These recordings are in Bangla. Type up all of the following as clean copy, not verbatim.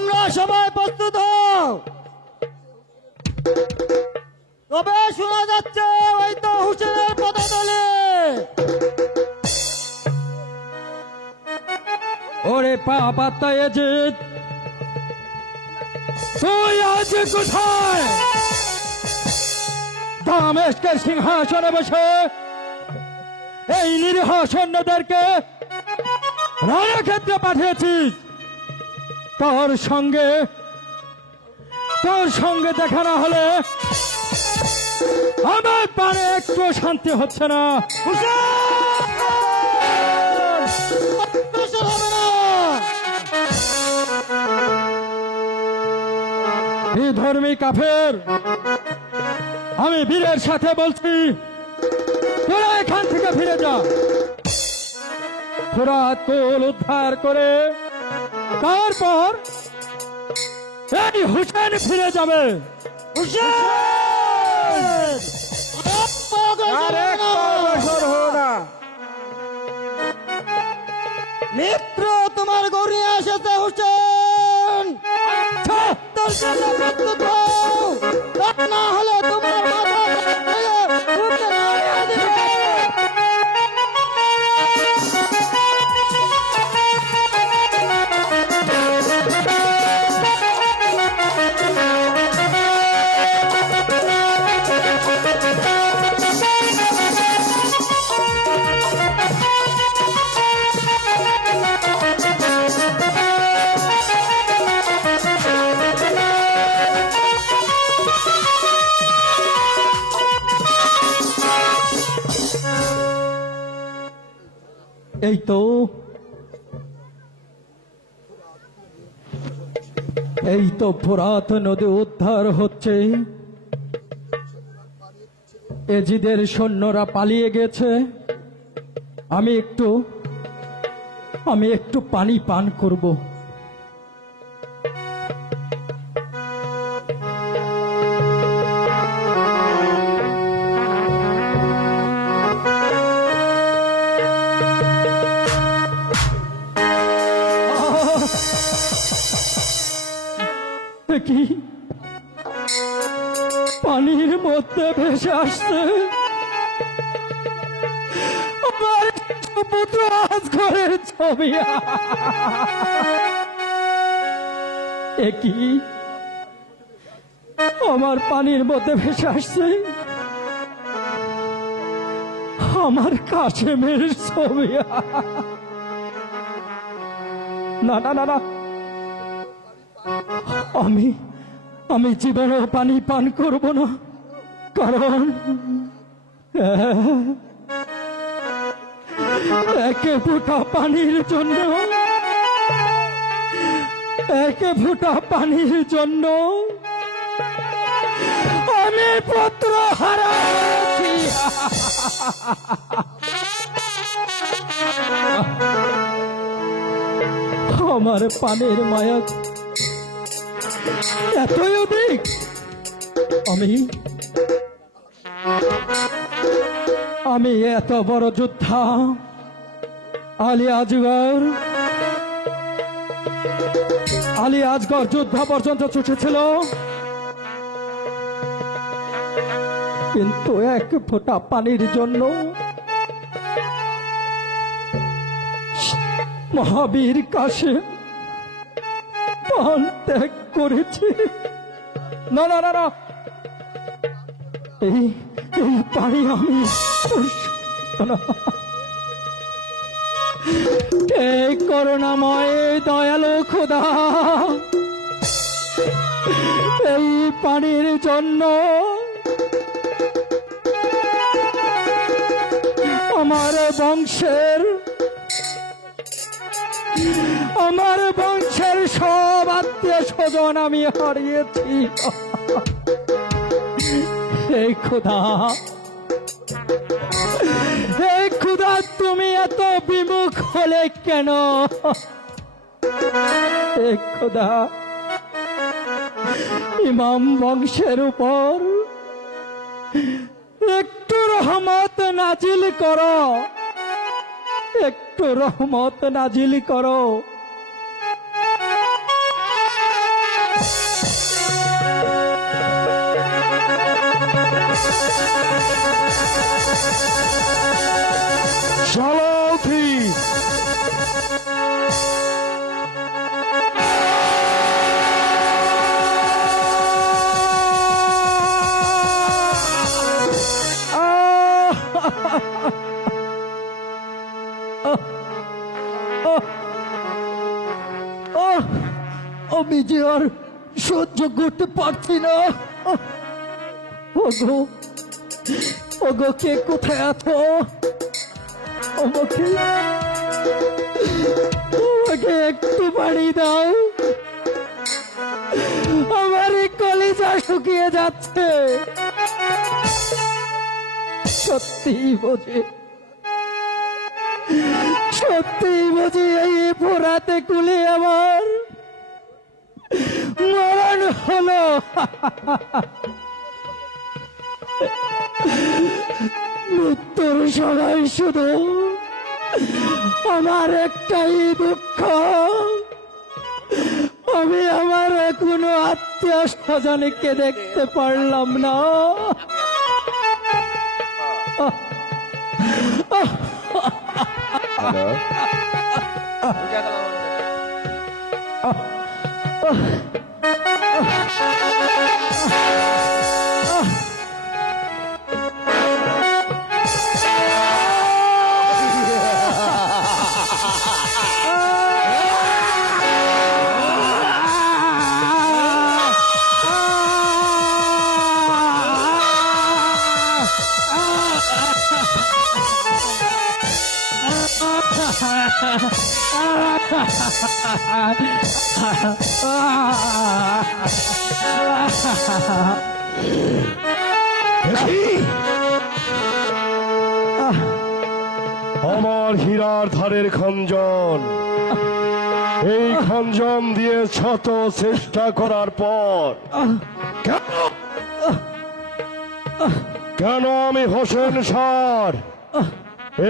তোমরা সবাই প্রস্তুত হও। তবে শোনা যাচ্ছে ওই তো হুসেনের পদতলে। ওরে পাপাত্তা এজিদ, তুই আজ কোথায়? দামেস্কের সিংহাসনে বসে এই নিরীহ সৈন্যদেরকে রণক্ষেত্রে পাঠিয়েছিস। তোর সঙ্গে দেখা না হলে আমার পারে একটু শান্তি হচ্ছে না। ধর্মী কাফের, আমি বীরের সাথে বলছি, তোরা এখান থেকে ফিরে যা। তোরা তোল উদ্ধার করে তারপর এই হুসেন ফিরে যাবে। মিত্র, তোমার গৌরী এসেছে হুসেন। তোর জন্য প্রস্তুত হও, তা না হলে তোমার মাথা উঠে নাড়িয়ে দিবে। এই তো ফোরাত নদী উদ্ধার হচ্ছে। এজিদের সৈন্যরা পালিয়ে গেছে। আমি একটু পানি পান করব। কি পানির মধ্যে ভেসে আসছে আমার পুত্র আজগরের ছবি। একই আমার পানির মধ্যে ভেসে আসছে আমার কাশেমের ছবি। না না না না, আমি জীবনেও পানি পান করব না, কারণ এক ফোঁটা পানির জন্য আমি পুত্র হারাচ্ছি। আমার পানির মায়া এতই অধিক, আমি এত বড় যোদ্ধা আলী আজগর যুদ্ধ পর্যন্ত ছুটেছিল, কিন্তু এক ফোঁটা পানির জন্য মহাবীর কাশেম প্রাণ ত্যাগ করেছে। না না না না, এই পানি আমি এই করুণাময় দয়ালু খোদা, এই পানির জন্য আমার বংশের সব আত্মীয় স্বজন আমি হারিয়েছি। এই খোদা তুমি এত বিমুখ হলে কেন? এই খোদা, ইমাম বংশের উপর একটু রহমত নাজিল করো, একটু রহমত নাজিল করো। সালাউথি আমি যে আর সহ্য করতে পারছি না। ওগো ওগো, কে কোথায় আছো? আমাকে আমাকে একটু বাড়ি দাও, আমার এই কলিজা শুকিয়ে যাচ্ছে। সত্যি বুঝি এই ফোরাতে কুলি আমার মরণ হলো। মৃত্যুর সময় শুধু আমার একটাই দুঃখ, আমি আমার কোনো আত্মীয় স্বজনকে দেখতে পারলাম না। আমার হীরার ধারের খঞ্জন, এই খঞ্জন দিয়ে শত চেষ্টা করার পর কেন আমি হোসেন সার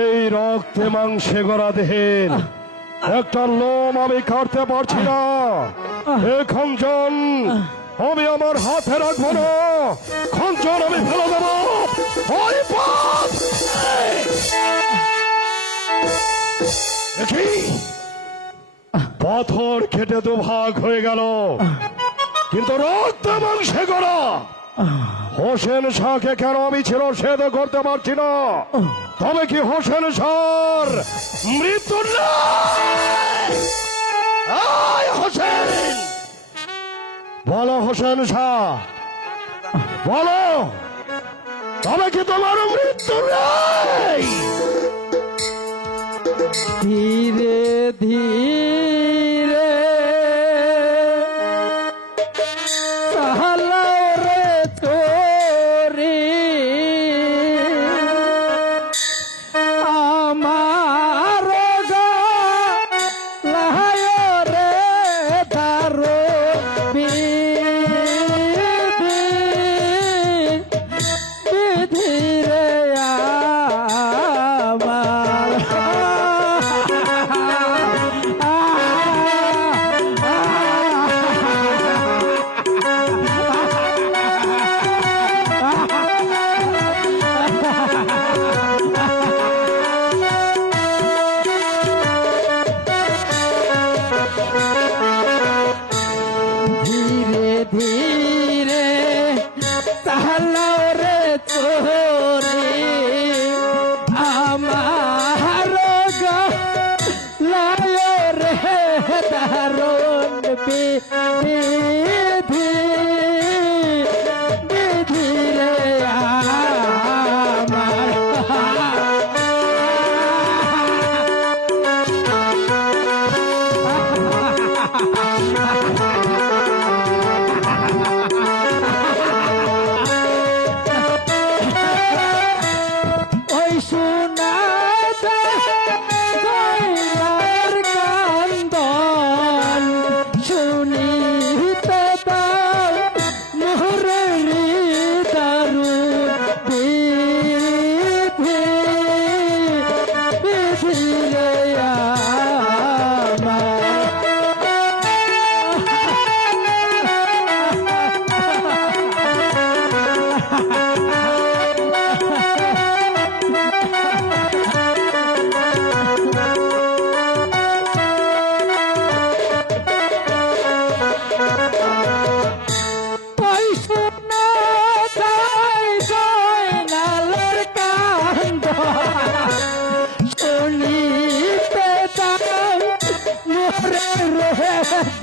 এই রক্তে মাংসে গড়া দেহের একটা লোম আমি কাটতে পারছি না? এই খঞ্জন আমি আমার হাতে রাখবো না, খঞ্জন আমি ফেলে দেবো। ওই পাপ! দেখি পাথর কেটে দুভাগ হয়ে গেল, কিন্তু রক্ত মাংসে গড়া হোসেন শাহকে কেন আমি চিরচ্ছেদ করতে পারছি না? তবে কি হোসেন শাহর মৃত্যু হোসেন? বলো হোসেন শাহ, বলো, তবে কি তোমার মৃত্যু নেই? ধীরে ধীরে চালাও রে তোরে আমার গলায় রে ধারো বিধি রে আমার। ধীরে ধীরে চালাও রে তোরে আমার গলায় রে দারুণ বিধি বিধি রে আমার। ওই সোনা গয়নার কান্দন শুনিতে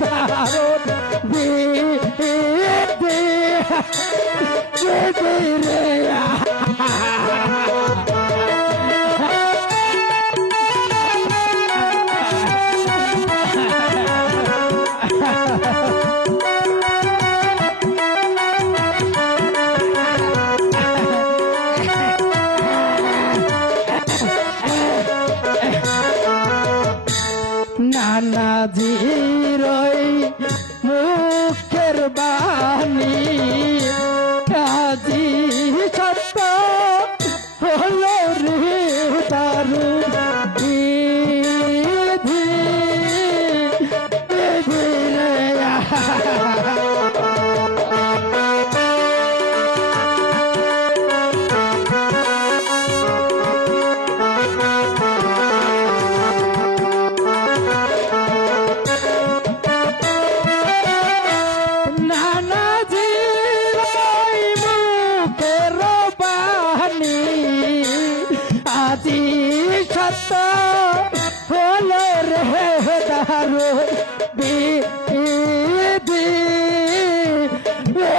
দারুণ বিধি রে নানাজির ওই মুখের বাণী আজি সত্য হলো রে দারুণ বিধি বিধি রে আজি সত্য হলো রে দারুণ বিধি বিধি রে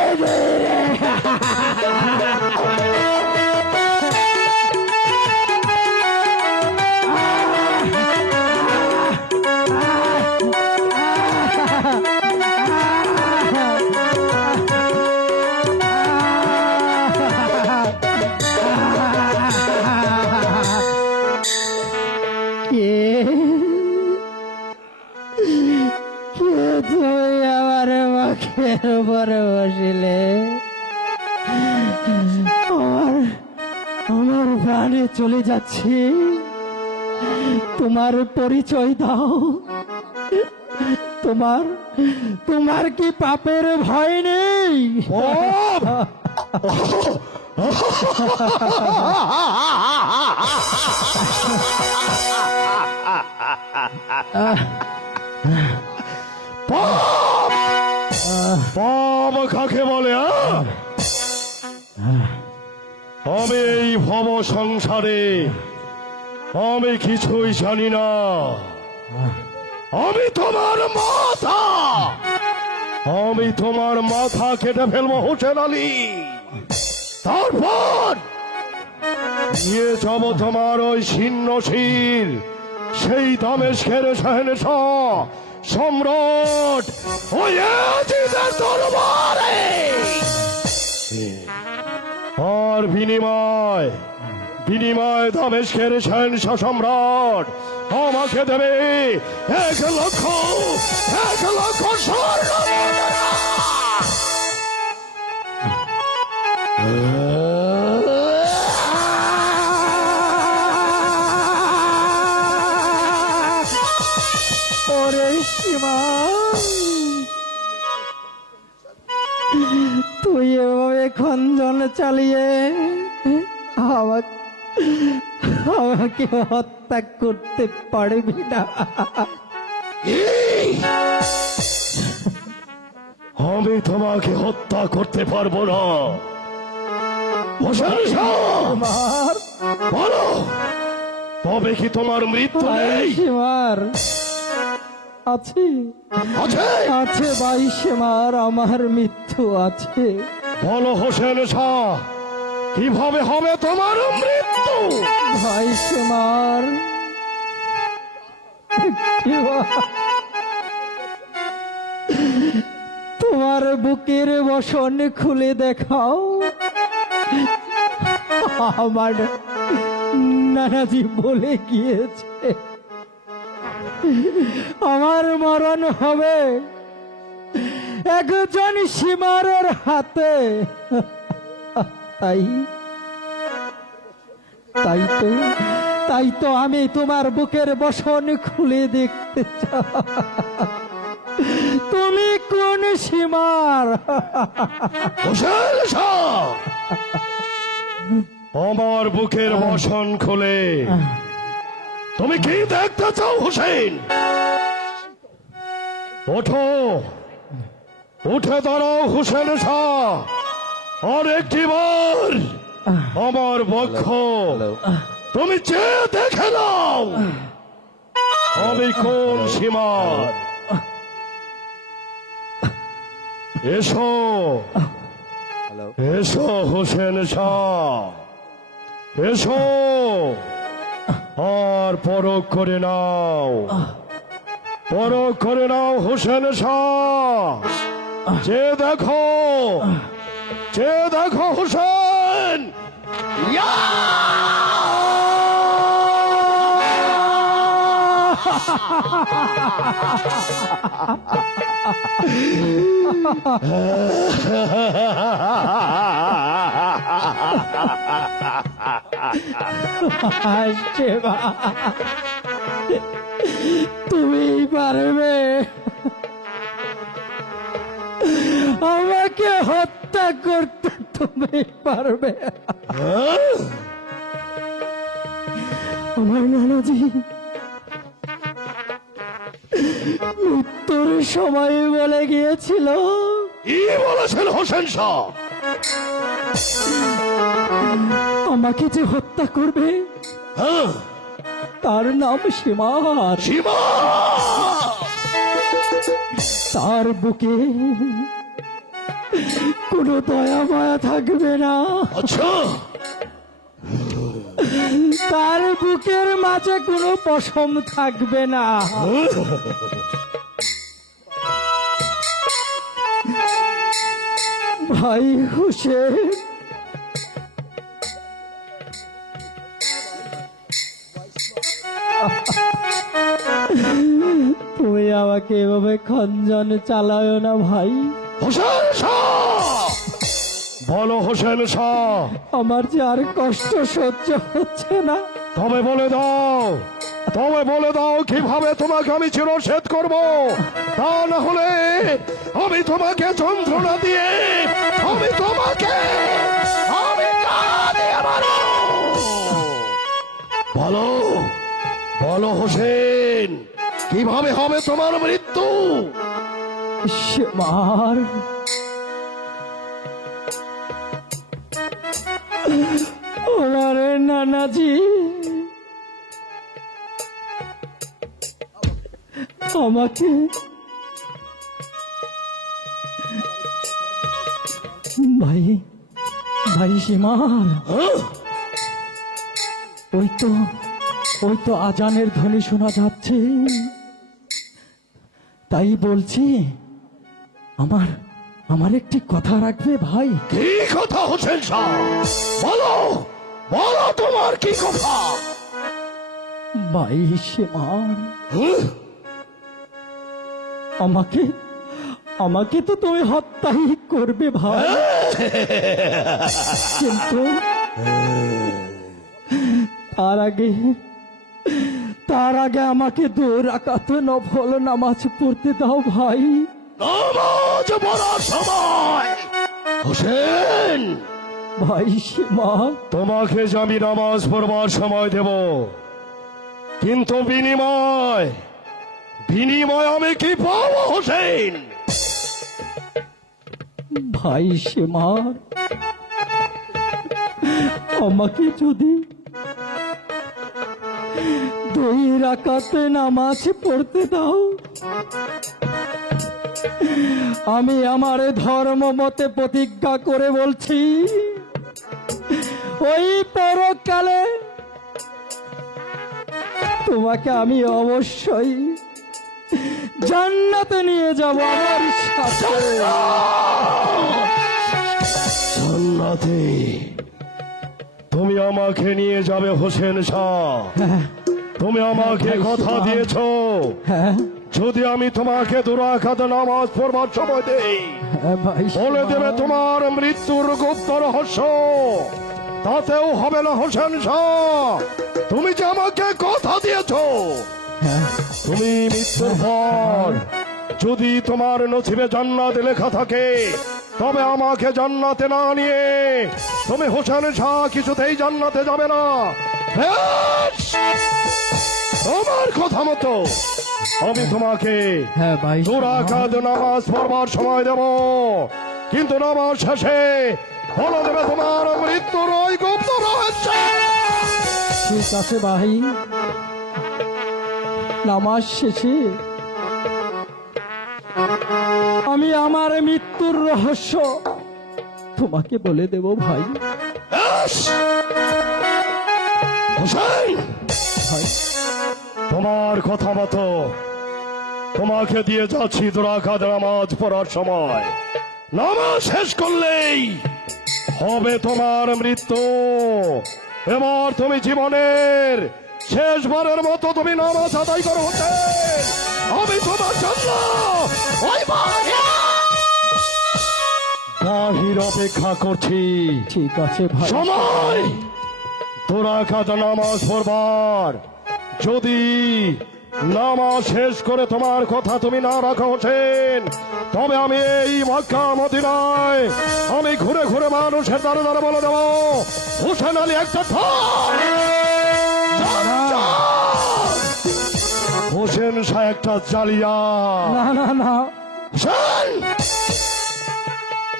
তুমি আমার মুখের উপরে বসিলে আমার প্রাণে চলে যাচ্ছে তোমার পরিচয় দাও তোমার কি পাপের ভয় নেই পাপ কাকে বলে? আমি এই ভব সংসারে আমি কিছুই জানি না। আমি তোমার মাথা কেটে ফেলবো হোসেন আলী। তারপর নিয়ে যাব তোমার ওই ছিন্ন শির সেই দামেস্কের শাহেনশাহ সম্রাট ওই ইয়াজিদের দরবারে। আর বিনিময় দামেস্কের শাহেনশাহ সম্রাট আমাকে দেবে 1,00,000 স্বর্ণ মুদ্রা। ওরে সীমা তুই এভাবে খঞ্জন চালিয়ে আমাকে হত্যা করতে পারবি না। আমি তোমাকে হত্যা করতে পারবো না। বলো তবে কি তোমার মৃত্যু নেই? সীমার আছে আছে ভাই সীমার আমার মৃত্যু আছে। বলো হোসেন শাহ কিভাবে হবে তোমার মৃত্যু? ভাই সীমার তোমার বুকের বসন খুলে দেখাও। আমার নানাজি বলে গিয়েছে আমার মরণ হবে একজন সীমারের হাতে। তাই তো আমি তোমার বুকের বসন খুলে দেখতে চাই তুমি কোন সীমার। আমার বুকের বসন খুলে তুমি কি দেখতে চাও হোসেন? ওঠো, উঠে দাঁড়াও হোসেন শাহ। আর একটি বার আমার বক্ষ তুমি চেয়ে দেখে নাও আমি কোন সীমার। এসো এসো হোসেন শাহ, এসো আর পরখ করে নাও, পরখ করে নাও হোসেন শাহ। যে দেখো, যে দেখো হোসেন। ইয়া! আসছে মা, তুমি পারবে আমাকে হত্যা করতে, তুমি পারবে? আমার নানাজি মৃত্যুর সময় বলে গিয়েছিল, কি বলেছেন হোসেন শাহ? আমাকে যে হত্যা করবে হ্যাঁ, তার নাম সীমার, সীমা। তার বুকে কোনো দয়া মায়া থাকবে না, আচ্ছা, তার বুকের মাঝে কোনো পশম থাকবে না। ভাই হুসেন, তুমি আমাকে এভাবে খঞ্জন চালায় না ভাই। হোসেন শাহ, বলো হোসেন শাহ। আমার যে আর কষ্ট সহ্য হচ্ছে না। তবে বলে দাও, তবে বলে দাও কিভাবে তোমাকে আমি চিরচ্ছেদ করব। তা না হলে আমি তোমাকে যন্ত্রণা দিয়ে, আমি তোমাকে আমি কাঁদিয়ে মারব। বলো, বলো হোসেন, কিভাবে হবে তোমার মৃত্যু? সীমার, ওনারে নানাজি আমাকে ভাই, ভাই সীমার, ওই তো আজানের ধ্বনি শোনা যাচ্ছে। তাই বলছি, আমার একটি কথা রাখবে ভাই। কি কথা হোসেন শাহ? বলো, বলো তোমার কি কথা? ভাই সীমার, হুঁ? আমাকে তো তুমি হত্যাই করবে ভাই, কিন্তু তার আগে আমাকে 2 রাকাত নফল নামাজ পড়তে দাও ভাই। নামাজ পড়ার সময় হোসেন, ভাই সীমা, তোমাকে যে আমি নামাজ পড়বার সময় দেব, কিন্তু বিনিময়, বিনিময় আমি কি পাবো হোসেন? ভাই সীমা, আমাকে যদি 2 রাকাতে নামাজ পড়তে দাও, আমি আমার ধর্ম মতে প্রতিজ্ঞা করে বলছি, ওই পরকালে তোমাকে আমি অবশ্যই জান্নাতে নিয়ে যাব আমার সাথে। জান্নাতে তুমি আমাকে নিয়ে যাবে হোসেন শাহ? তুমি আমাকে কথা দিয়েছো, হ্যাঁ যদি আমি তোমাকে 2 রাকাত নামাজ পড়বার সময় দেই, হ্যাঁ ভাই বলে সীমা। দেবে তোমার মৃত্যুর গুপ্ত রহস্য। তাতেও হবে না হোসেন শাহ। তুমি যে আমাকে কথা দিয়েছো, হ্যাঁ, তুমি মৃত্যুর পর যদি তোমার নসিবে জান্নাতে লেখা থাকে, তবে আমাকে জান্নাতে না নিয়ে তুমি হোসেন শাহ কিছুতেই জান্নাতে যাবে না। বেশ, তোমার কথা মতো আমি তোমাকে হ্যাঁ ভাই 2 রাকাত নামাজ পড়বার সময় দেব, কিন্তু নামাজ শেষে বলে দেবে তোমার মৃত্যুর ওই গুপ্ত রহস্য। ঠিক আছে ভাই, নামাজ শেষে আমি আমি আমার মৃত্যুর রহস্য তোমাকে বলে দেব ভাই। হোসেন, ভাই তোমার কথা মতো তোমাকে দিয়ে যাচ্ছি দুরাকাত নামাজ পড়ার সময়। নামাজ শেষ করলেই হবে তোমার মৃত্যু। এবার তুমি জীবনের শেষবারের মতো তুমি নামাজ আদায় করো হোসেন। আমি তোমার জন্য ওই বাহির অপেক্ষা করছি। ঠিক আছে ভাই। সময় দুরাকাত নামাজ পড়বার। যদি নামাজ শেষ করে তোমার কথা তুমি না রাখো হোসেন, তবে আমি এই মক্কা মদিনায় আমি ঘুরে ঘুরে মানুষের দ্বারে দ্বারে বলে দেবো হোসেন আলী একটা হোসেন শাহ একটা জালিয়া। না না না, হোসেন,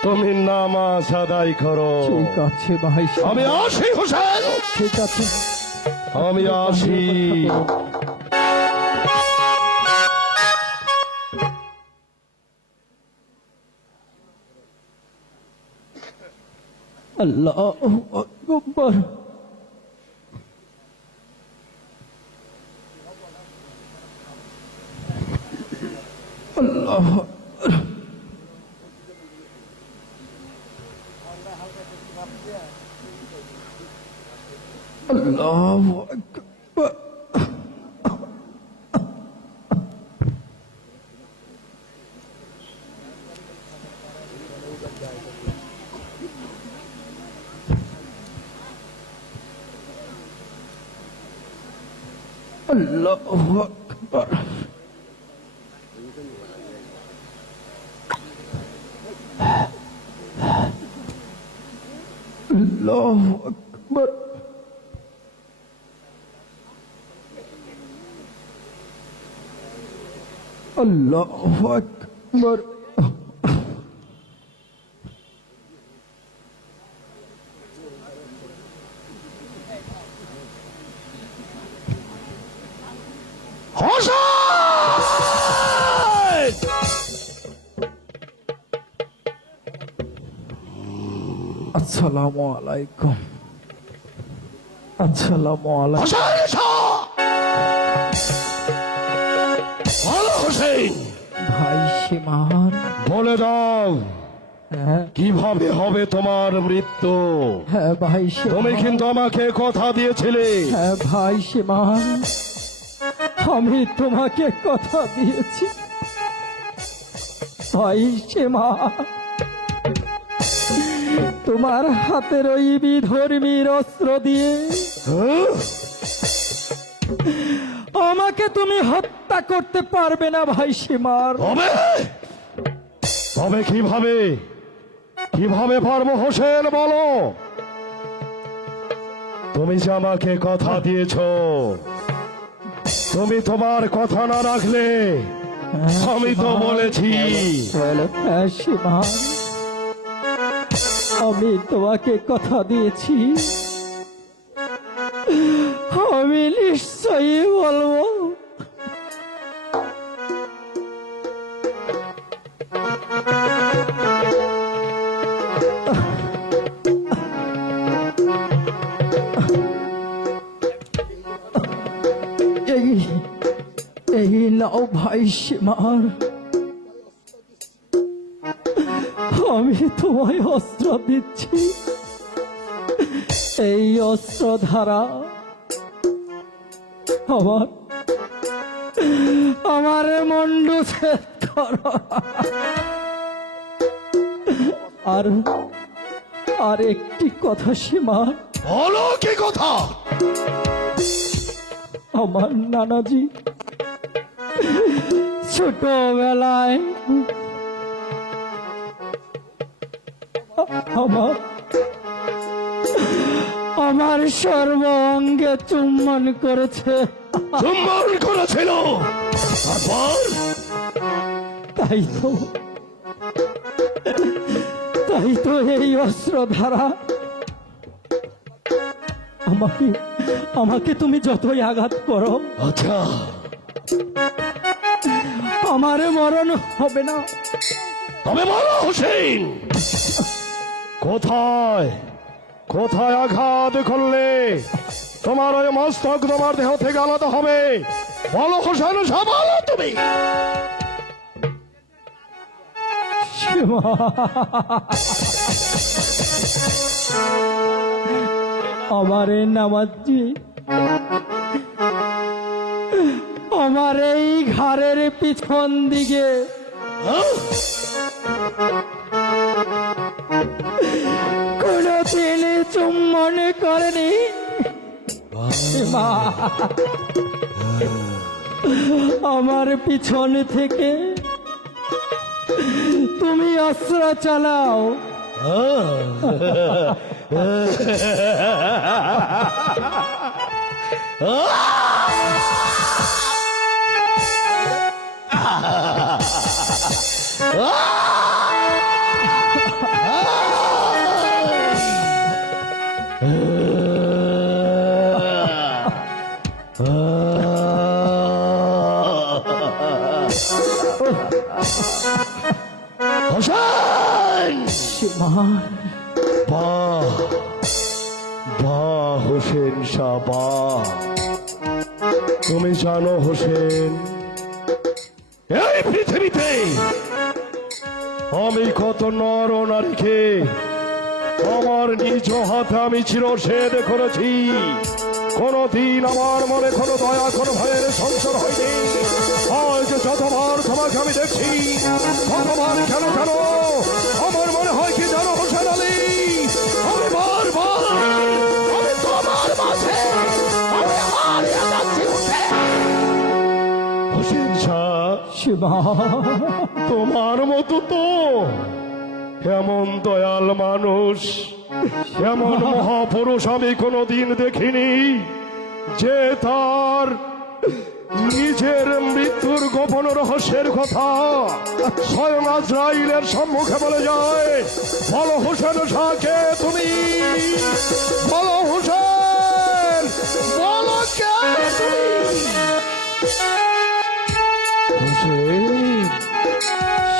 তুমি নামাজ আদায় করো। ঠিক আছে ভাই। আমি আসি হোসেন, ঠিক আছে, আমি আসি। আল্লাহু আকবার। আল্লাহু আল্লাহু আকবার। আল্লাহু আকবার। আল্লাহু আকবার। আল্লাহু আকবার। হোসেন, আসসালামু আলাইকুম। আসসালামু আলাইকুম। হোসেন এসো। বলো হোসেন, ভাই সীমান। বলে দাও হ্যাঁ কিভাবে হবে তোমার মৃত্যু। হ্যাঁ ভাই তুমি সীমান। কিন্তু আমাকে কথা দিয়েছিলে। হ্যাঁ ভাই সীমান, আমি তোমাকে কথা দিয়েছি ভাই সীমান। তোমার হাতের ওই বিধর্মীর অস্ত্র দিয়ে হ্যাঁ? আমাকে তুমি হত্যা করতে পারবে না ভাই সীমার। তবে তবে কিভাবে কিভাবে পারবো হোসেন বলো। তুমি যে আমাকে কথা দিয়েছো, তুমি তোমার কথা না রাখলে আমি তো বলেছি। হ্যাঁ সীমান, আমি তোমাকে কথা দিয়েছি, আমি নিশ্চয়ই বলবো। এই নাও ভাই সীমার, আমি তোমায় অস্ত্র দিচ্ছি। এই অস্ত্র ধারা আমার মন্ডু ছেদ করো। আর একটি কথা সীমা, বলো কি কথা। আমার নানাজি ছোটবেলায় আমার সর্ব অঙ্গে চুম্বন করেছে। চুম্বন করেছিল, তারপর তাই তো এই অস্ত্র ধারা আমাকে তুমি যতই আঘাত করো, আচ্ছা আমার মরণ হবে না। তবে বলো হোসেন, কোথায় কোথায় আঘাত করলে তোমার ওই মস্তক তোমার দেহ থেকে আলাদা হবে? বলো হোসেন, সব বলো তুমি। সীমা, আমার নামাজি আমার এই ঘরের পিছন দিকে কোনদিন চুম্বন করেনি। সীমা, আমার পিছন থেকে তুমি অস্ত্র চালাও। হোসেন, সীমা, বাহ বাহ হোসেন শাহ বাহ। তুমি জানো হোসেন, এই পৃথিবীতে আমি কত নর নারীকে আমার নিজ হাতে আমি চিরসেদ করেছি। কোনদিন আমার মনে কোনো দয়া কোনো ভয়ের সংসার হয়নি। আজ যতবার তোমাকে আমি দেখছি, ততবার কেন কেন আমার মনে হয় কি জানো হোসেন আলী, আমি বারবার আমি তোমার মাঝে আমি হারিয়ে যাচ্ছি হোসেন শাহ। সীমা, তোমার মতো তো এমন দয়াল মানুষ, এমন মহাপুরুষ আমি কোনোদিন দেখিনি যে তার নিজের মৃত্যুর গোপন রহস্যের কথা স্বয়ং আজরাইলের সম্মুখে বলে যায়। বলো হোসেন শাহকে তুমি, বলো হোসেন, বলো কে তুমি? হোসেন,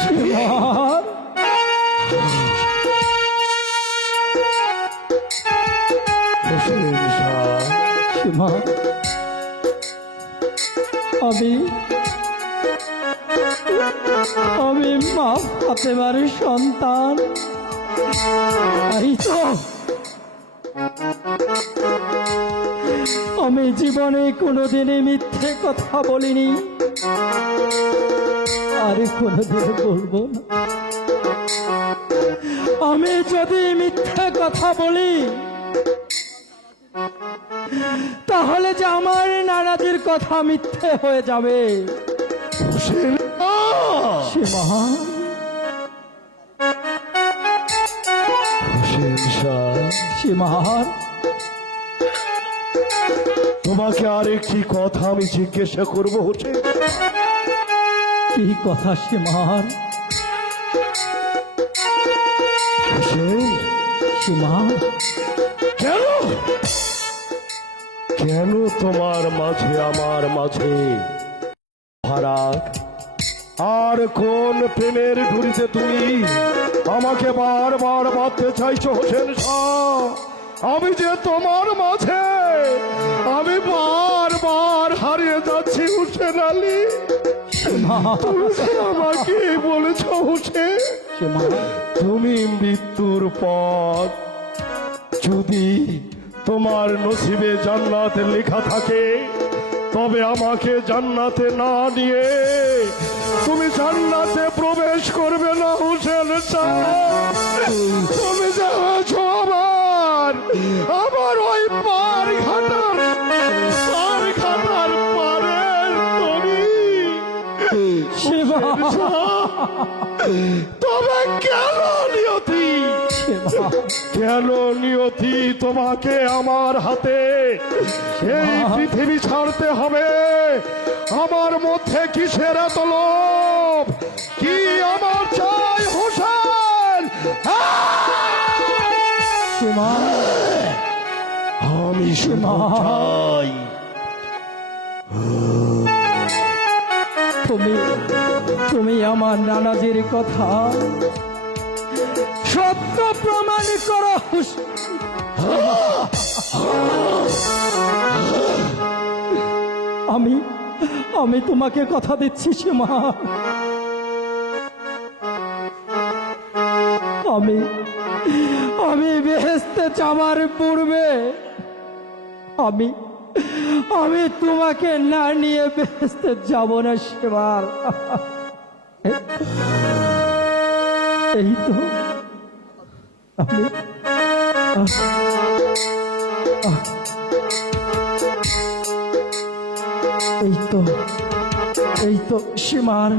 সীমা, হোসেন শাহ। সীমা, আমি মা ফাতেমার সন্তান। এই তো আমি জীবনে কোনোদিনই মিথ্যে কথা বলিনি, আর কোনোদিন বলবো না। আমি যদি মিথ্যে কথা বলি তাহলে যে আমার নানাজির কথা মিথ্যে হয়ে যাবে। সীমা, সীমা, তোমাকে আরেকটি কথা আমি জিজ্ঞাসা করবো হোসেন। কি কথা সীমার? হোসেন, সীমা, কেন কেন তোমার মাঝে আমার মাঝে ফারাক? আর কোন প্রেমের ঘুরিতে তুমি আমাকে বারবার বাঁধতে চাইছো হোসেন শাহ? আমি যে তোমার মাঝে আমি বারবার হারিয়ে যাচ্ছি হোসেন আলী। তুমি যে আমাকে বলেছ হোসেন, সীমা, তুমি মৃত্যুর পর যদি তোমার নসিবে জান্নাতে লেখা থাকে তবে আমাকে জান্নাতে না নিয়ে তুমি জান্নাতে প্রবেশ করবে না হোসেন শাহ। তুমি যাচ্ছো আমার ওই পার ঘাটার পারের তরি। সীমা, তবে কেন নিয়তি, সীমা, কেন নিয়তি তোমাকে আমার হাতে এই পৃথিবী ছাড়তে হবে? আমার মধ্যে কিসের এত লোভ? কি আমার চাই হোসেন? সীমা, আমি শুধু চাই তুমি তুমি আমার নানাজির কথা সত্য প্রমাণ করো। আমি আমি তোমাকে কথা দিচ্ছি সীমা, আমি আমি বেহেশতে যাবার পূর্বে আমি আমি তোমাকে না নিয়ে বেহেশতে যাব না সীমা। এই তো আমি এই তো সীমার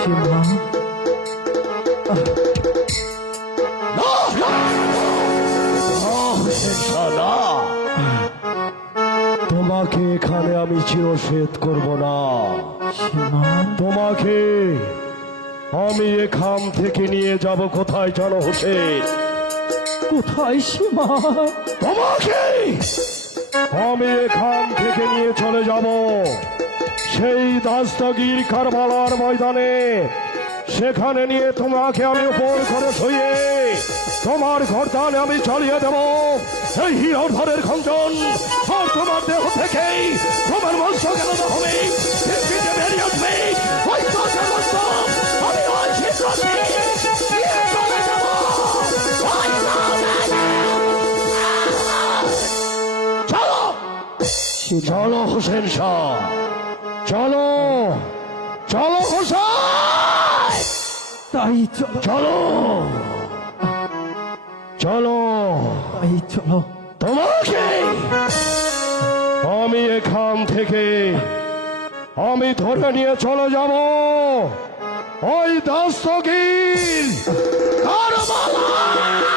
সীমা তোমাকে এখানে আমি চিরসেদ করব না। সীমা তোমাকে আমি এখান থেকে নিয়ে যাব কোথায় জানো হোসেন? কোথায় সীমা? তোমাকে আমি এখান থেকে নিয়ে চলে যাব সেই দাস্তগীর কারবালার ময়দানে। সেখানে নিয়ে তোমাকে আমি উপর করে শুয়ে তোমার ঘরদানে আমি চালিয়ে দেব সেই হিরোধরের খঞ্জন। আর তোমার দেহ থেকেই তোমার মস্তক আলাদা হবে, পৃথিবীতে বেরিয়ে আসবে ওই কাঁচের মস্তক। আমি ওই ছিদ্রতে নিয়ে চলে যাব। চলো চলো হোসেন শাহ, চলো চলো হোসেন, তাই চলো চলো চলো। তাই চলো। তোমাকে আমি এখান থেকে আমি ধরে নিয়ে চলে যাব ওই দাস্তগীর কারবালা।